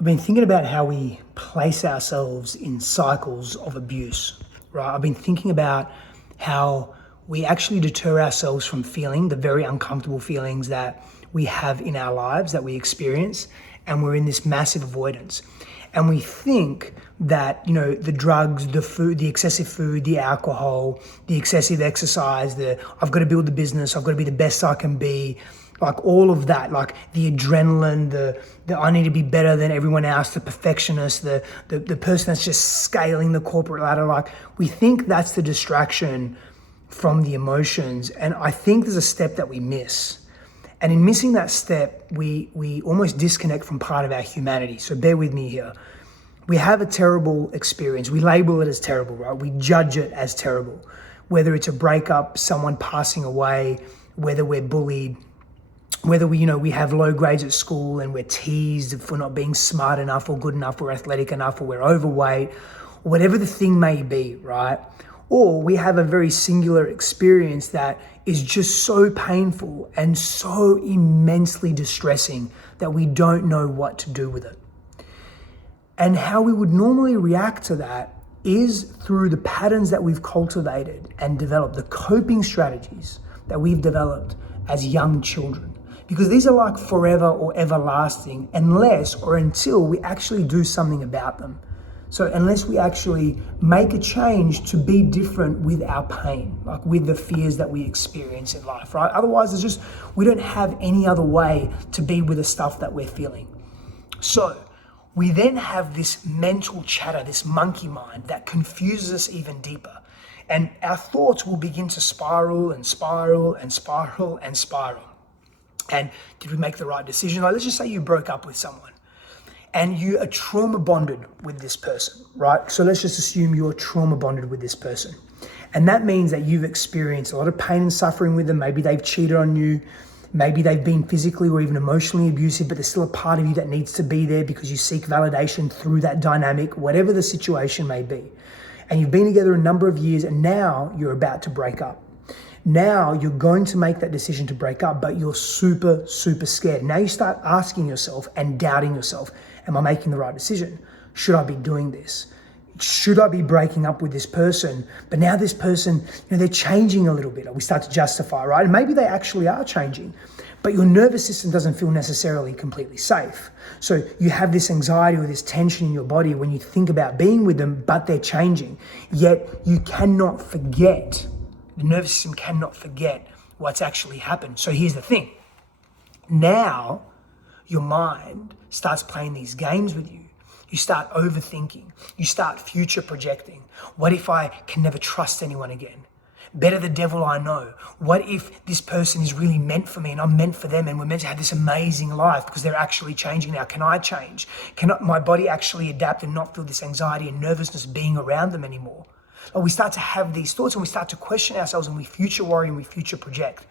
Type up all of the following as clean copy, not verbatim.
I've been thinking about how we place ourselves in cycles of abuse, right? I've been thinking about how we actually deter ourselves from feeling the very uncomfortable feelings that we have in our lives, that we experience, and we're in this massive avoidance. And we think that, the drugs, the food, the excessive food, the alcohol, the excessive exercise, I've got to build the business, I've got to be the best I can be, like all of that, like the adrenaline, the I need to be better than everyone else, the perfectionist, the person that's just scaling the corporate ladder. Like we think that's the distraction from the emotions. And I think there's a step that we miss. And in missing that step, we almost disconnect from part of our humanity. So bear with me here. We have a terrible experience. We label it as terrible, right? We judge it as terrible. Whether it's a breakup, someone passing away, whether we're bullied, whether we have low grades at school and we're teased for not being smart enough or good enough or athletic enough or we're overweight, or whatever the thing may be, right? Or we have a very singular experience that is just so painful and so immensely distressing that we don't know what to do with it. And how we would normally react to that is through the patterns that we've cultivated and developed, the coping strategies that we've developed as young children. Because these are like forever or everlasting unless or until we actually do something about them. So unless we actually make a change to be different with our pain, like with the fears that we experience in life, right? Otherwise, we don't have any other way to be with the stuff that we're feeling. So we then have this mental chatter, this monkey mind that confuses us even deeper. And our thoughts will begin to spiral and spiral and spiral and spiral. And did we make the right decision? Like, let's just say you broke up with someone and you are trauma bonded with this person, right? So let's just assume you're trauma bonded with this person. And that means that you've experienced a lot of pain and suffering with them. Maybe they've cheated on you. Maybe they've been physically or even emotionally abusive, but there's still a part of you that needs to be there because you seek validation through that dynamic, whatever the situation may be. And you've been together a number of years and now you're about to break up. Now you're going to make that decision to break up, but you're super, super scared. Now you start asking yourself and doubting yourself, am I making the right decision? Should I be doing this? Should I be breaking up with this person? But now this person, they're changing a little bit. We start to justify, right? And maybe they actually are changing, but your nervous system doesn't feel necessarily completely safe. So you have this anxiety or this tension in your body when you think about being with them, but they're changing. Yet you cannot forget. The nervous system cannot forget what's actually happened. So here's the thing. Now your mind starts playing these games with you. You start overthinking. You start future projecting. What if I can never trust anyone again? Better the devil I know. What if this person is really meant for me and I'm meant for them and we're meant to have this amazing life because they're actually changing now? Can I change? Can my body actually adapt and not feel this anxiety and nervousness being around them anymore? Or we start to have these thoughts and we start to question ourselves and we future worry and we future project.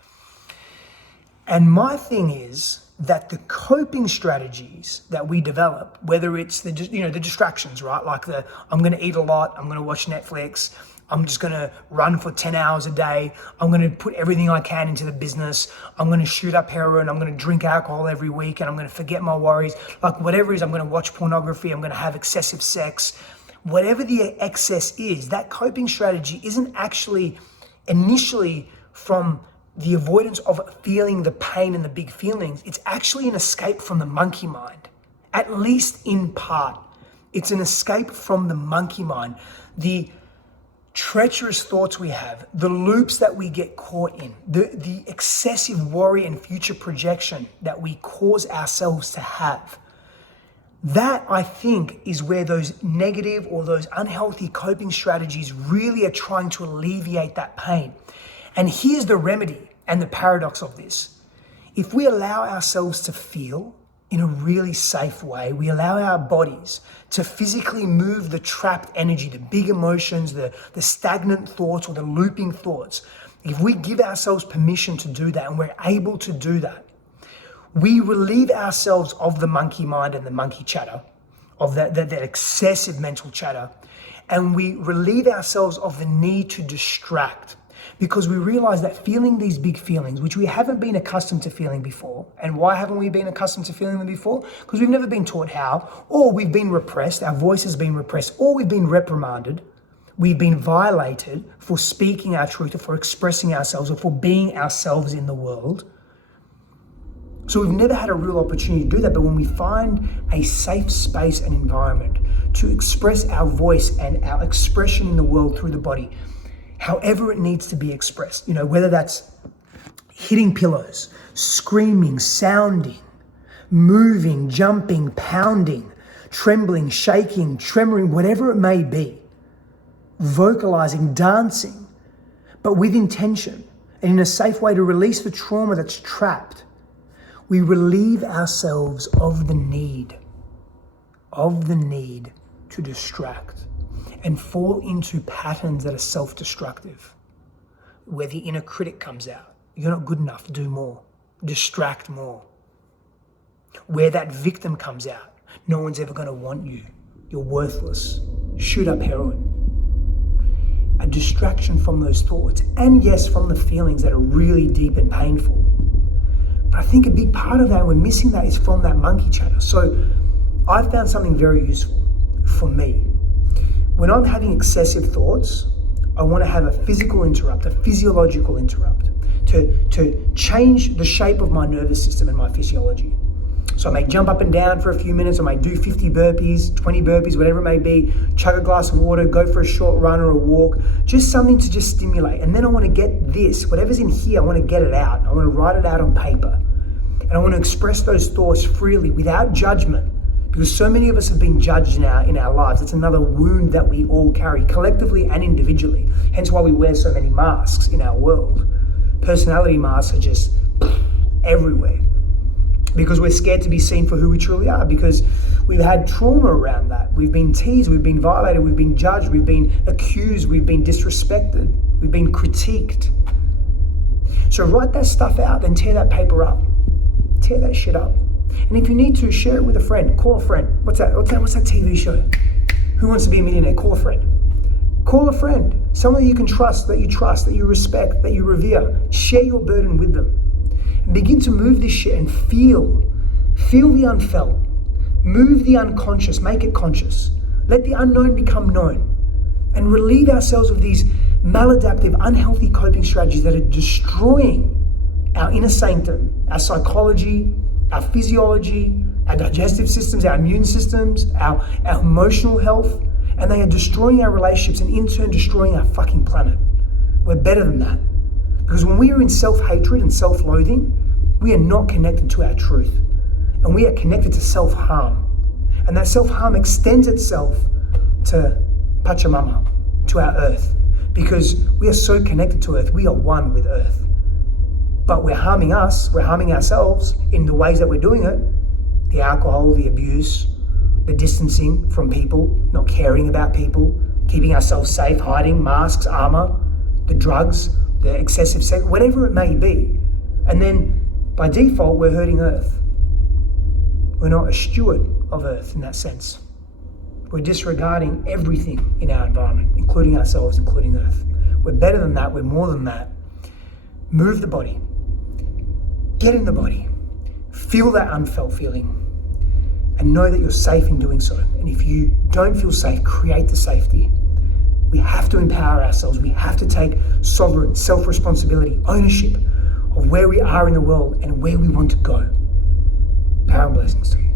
And my thing is that the coping strategies that we develop, whether it's the distractions, right? Like I'm going to eat a lot, I'm going to watch Netflix, I'm just going to run for 10 hours a day, I'm going to put everything I can into the business, I'm going to shoot up heroin, I'm going to drink alcohol every week, and I'm going to forget my worries. Like whatever it is, I'm going to watch pornography, I'm going to have excessive sex. Whatever the excess is, that coping strategy isn't actually initially from the avoidance of feeling the pain and the big feelings. It's actually an escape from the monkey mind, at least in part. It's an escape from the monkey mind. The treacherous thoughts we have, the loops that we get caught in, the excessive worry and future projection that we cause ourselves to have. That, I think, is where those negative or those unhealthy coping strategies really are trying to alleviate that pain. And here's the remedy and the paradox of this. If we allow ourselves to feel in a really safe way, we allow our bodies to physically move the trapped energy, the big emotions, the stagnant thoughts or the looping thoughts. If we give ourselves permission to do that and we're able to do that, we relieve ourselves of the monkey mind and the monkey chatter, of that excessive mental chatter, and we relieve ourselves of the need to distract. because we realize that feeling these big feelings, which we haven't been accustomed to feeling before. And why haven't we been accustomed to feeling them before? Because we've never been taught how, or we've been repressed, our voice has been repressed, or we've been reprimanded, we've been violated for speaking our truth, or for expressing ourselves, or for being ourselves in the world. So we've never had a real opportunity to do that. But when we find a safe space and environment to express our voice and our expression in the world through the body, however it needs to be expressed, whether that's hitting pillows, screaming, sounding, moving, jumping, pounding, trembling, shaking, tremoring, whatever it may be, vocalizing, dancing, but with intention and in a safe way to release the trauma that's trapped, we relieve ourselves of the need to distract and fall into patterns that are self-destructive, where the inner critic comes out. You're not good enough, do more, distract more. Where that victim comes out, no one's ever gonna want you, you're worthless, shoot up heroin. A distraction from those thoughts, and yes, from the feelings that are really deep and painful. But I think a big part of that, we're missing that, is from that monkey chatter. So I've found something very useful for me. When I'm having excessive thoughts, I want to have a physical interrupt, a physiological interrupt, to change the shape of my nervous system and my physiology. So I may jump up and down for a few minutes, I may do 50 burpees, 20 burpees, whatever it may be, chug a glass of water, go for a short run or a walk, just something to just stimulate. And then I want to get this, whatever's in here, I want to get it out. I want to write it out on paper. And I want to express those thoughts freely without judgment, because so many of us have been judged in our lives. It's another wound that we all carry, collectively and individually. Hence why we wear so many masks in our world. Personality masks are just everywhere, because we're scared to be seen for who we truly are, because we've had trauma around that. We've been teased, we've been violated, we've been judged, we've been accused, we've been disrespected, we've been critiqued. So write that stuff out, then tear that paper up. Tear that shit up. And if you need to, share it with a friend. Call a friend. What's that TV show? Who Wants to Be a Millionaire? Call a friend. Call a friend. Someone that you can trust, that you respect, that you revere. Share your burden with them. And begin to move this shit and feel the unfelt. Move the unconscious, make it conscious. Let the unknown become known. And relieve ourselves of these maladaptive, unhealthy coping strategies that are destroying our inner sanctum, our psychology, our physiology, our digestive systems, our immune systems, our emotional health, and they are destroying our relationships and in turn destroying our fucking planet. We're better than that. Because when we are in self-hatred and self-loathing, we are not connected to our truth. And we are connected to self-harm. And that self-harm extends itself to Pachamama, to our earth. Because we are so connected to earth, we are one with earth. But we're harming us, we're harming ourselves in the ways that we're doing it. The alcohol, the abuse, the distancing from people, not caring about people, keeping ourselves safe, hiding, masks, armor, the drugs, the excessive sex, whatever it may be. And then by default, we're hurting Earth. We're not a steward of Earth in that sense. We're disregarding everything in our environment, including ourselves, including Earth. We're better than that, we're more than that. Move the body. Get in the body. Feel that unfelt feeling. And know that you're safe in doing so. And if you don't feel safe, create the safety. We have to empower ourselves. We have to take sovereign self-responsibility, ownership of where we are in the world and where we want to go. Power and blessings to you.